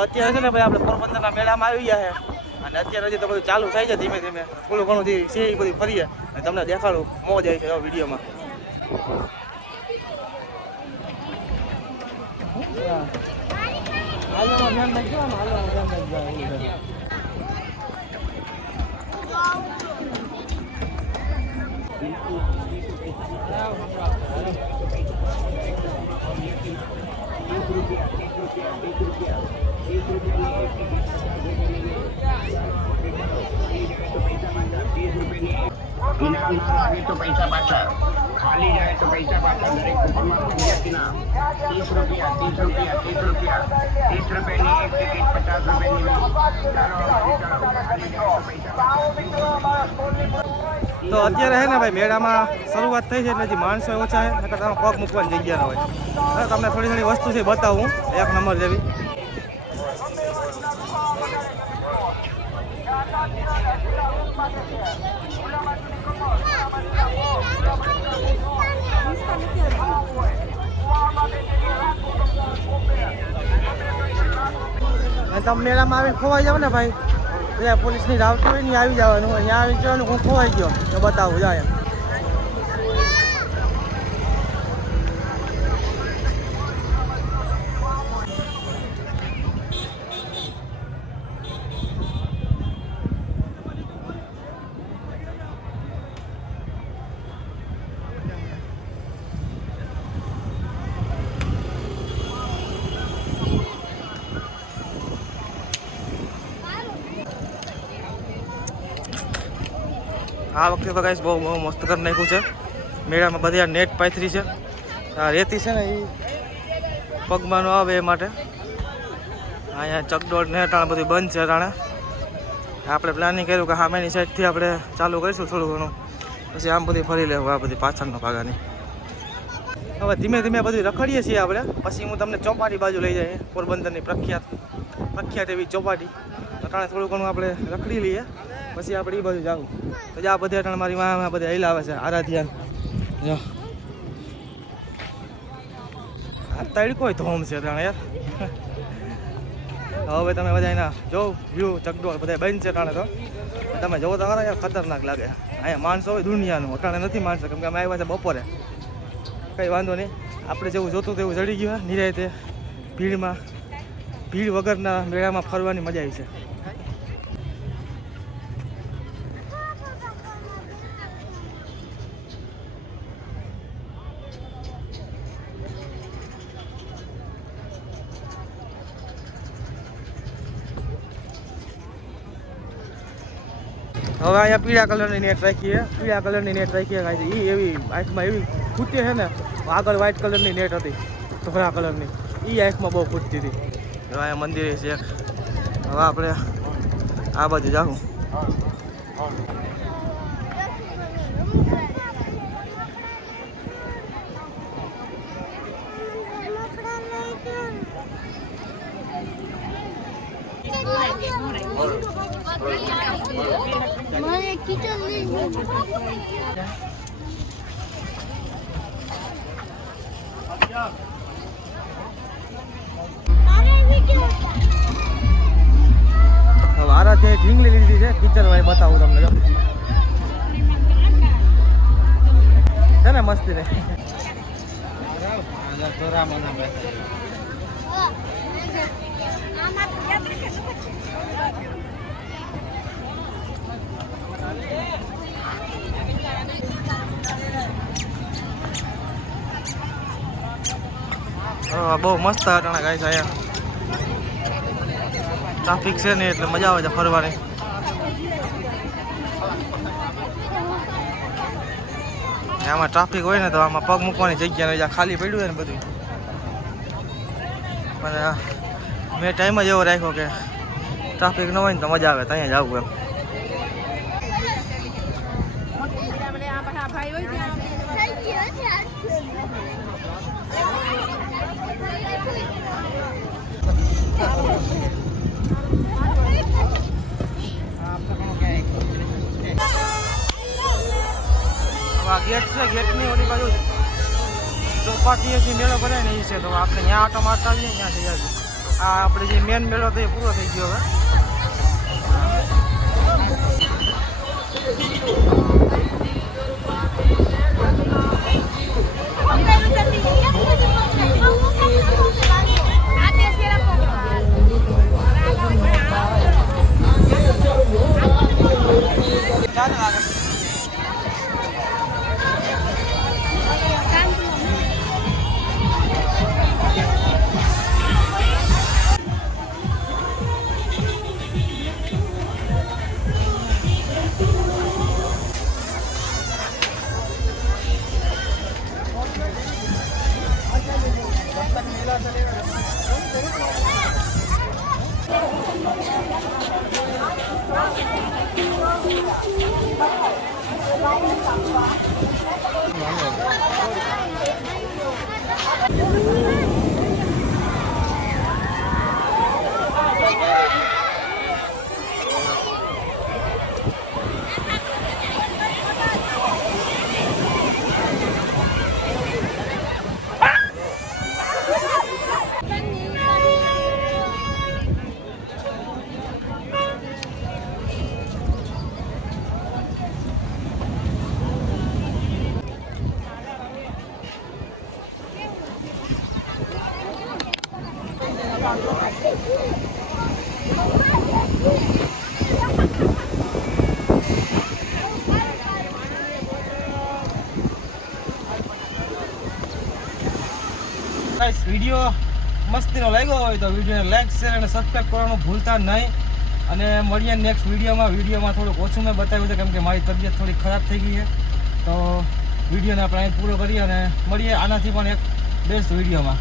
અત્યારે છે ને ભાઈ આપણે પોરબંદરના મેળામાં આવી ગયા છે. અને અત્યારે હજી તો બધું ચાલુ થાય છે ધીમે ધીમે. થોડું ઘણું જે છે એ બધું ફરીએ. અને તમને દેખાડું, મોજ આવી છે વિડીયોમાં. ઇનામ તો પૈસા પાછા દરેક કુપનમાં પંચ્યાસીના ત્રીસ રૂપિયા ત્રીસ રૂપિયા ત્રીસ રૂપિયા ત્રીસ રૂપિયાની એક ટિકિટ પચાસ રૂપિયાની તો અત્યારે છે ને ભાઈ, મેળામાં શરૂઆત થઈ છે એટલે જે માણસો ઓછા છે, નકર તમે પગ મૂકવાની જગ્યા હોય. હવે તમને થોડી થોડી વસ્તુ છે બતાવું, એક નંબર જેવી. અને તમે મેળામાં આવીને ખોવાઈ જાવ ને ભાઈ. પોલીસની રાવટી હોય ને આવી જવાનું. અહીંયા આવી જવાનું, હું ખોવાઈ ગયો. બતાવું જાય આ વખતે તો ગાઈસ બહુ બહુ મસ્ત કરી નાખ્યું છે. મેળામાં બધી નેટ પાથરી છે. આ રેતી છે ને એ પગમાં આવે એ માટે. અહીંયા ચકડોળ ને અટાણે બધું બંધ છે અટાણે. આપણે પ્લાનિંગ કર્યું કે સામેની સાઈડથી આપણે ચાલુ કરીશું થોડું ઘણું. પછી આમ બધી ફરી લેવું, આ બધી પાછળનો ભાગાની. હવે ધીમે ધીમે બધું રખડીએ છીએ આપણે. પછી હું તમને ચોપાટી બાજુ લઈ જઈએ પોરબંદરની પ્રખ્યાત પ્રખ્યાત એવી ચોપાટી. અટાણે થોડું ઘણું આપણે રખડી લઈએ. પછી આપણે એ બાજુ જાવું પછી આ બધે અટાણે મારી માં બધે હૈલા આવે છે, આરાધ્યાન. જો. આ તડકો ધોમ છે ત્રણ યાર. હવે તમે બધા એના જો વ્યૂ ચકડોળ બધા બંધ છે અટાણે તો. તમે જોવો તો ખરા યાર ખતરનાક લાગે. અહીંયા માણસો હોય દુનિયાનું, અટાણે નથી માણસો, કેમ કે અમે આવ્યા છે બપોરે. કંઈ વાંધો નહીં. આપણે જેવું જોતું તેવું જડી ગયું નિરાયતે. ભીડમાં, ભીડ વગરના મેળામાં ફરવાની મજા આવી છે. હવે અહીંયા પીળા કલરની નેટ રાખી છે પીળા કલરની નેટ રાખી છે કાંઈ એ એવી આંખમાં એવી ખૂટતી છે ને આગળ વ્હાઇટ કલરની નેટ હતી ધોળા કલરની. એ આંખમાં બહુ ખૂટતી હતી. હવે અહીંયા મંદિર છે. હવે આપણે આ બાજુ જાઉં. લઈ હવે ઢીંગલી લીધી છે કિચન ભાઈ બતાવું તમને છે ને મસ્તી ને? હા, બહુ મસ્ત અટાણા ગાય છે અહીંયા. ટ્રાફિક છે ને એટલે મજા આવે છે ફરવાની. આમાં ટ્રાફિક હોય ને તો આમાં પગ મૂકવાની જગ્યા ખાલી પડ્યું હોય ને બધું. પણ મેં ટાઈમ જ એવો રાખ્યો કે ટ્રાફિક ન હોય ને તો મજા આવે ત્યાં જ આવું એમ. ચોપાટીએથી મેળો ભરાય ને એ છે તો આપણે ત્યાં આટો મારતા આવીએ ત્યાં જઈ આવીએ. આ આપણે જે મેન મેળો તો એ પૂરો થઈ ગયો હવે. ચાલે આગળ વીડિયો મસ્તીનો લાગ્યો હોય તો વિડીયોને લાઈક શેર અને સબસ્ક્રાઈબ કરવાનું ભૂલતા નહીં. અને મળીએ નેક્સ્ટ વિડીયોમાં. વિડીયોમાં થોડુંક ઓછું મેં બતાવ્યું છે, કેમ કે મારી તબિયત થોડી ખરાબ થઈ ગઈ છે. તો વિડીયોને આપણે અહીં પૂરો કરીએ અને મળીએ આનાથી પણ એક બેસ્ટ વિડીયોમાં.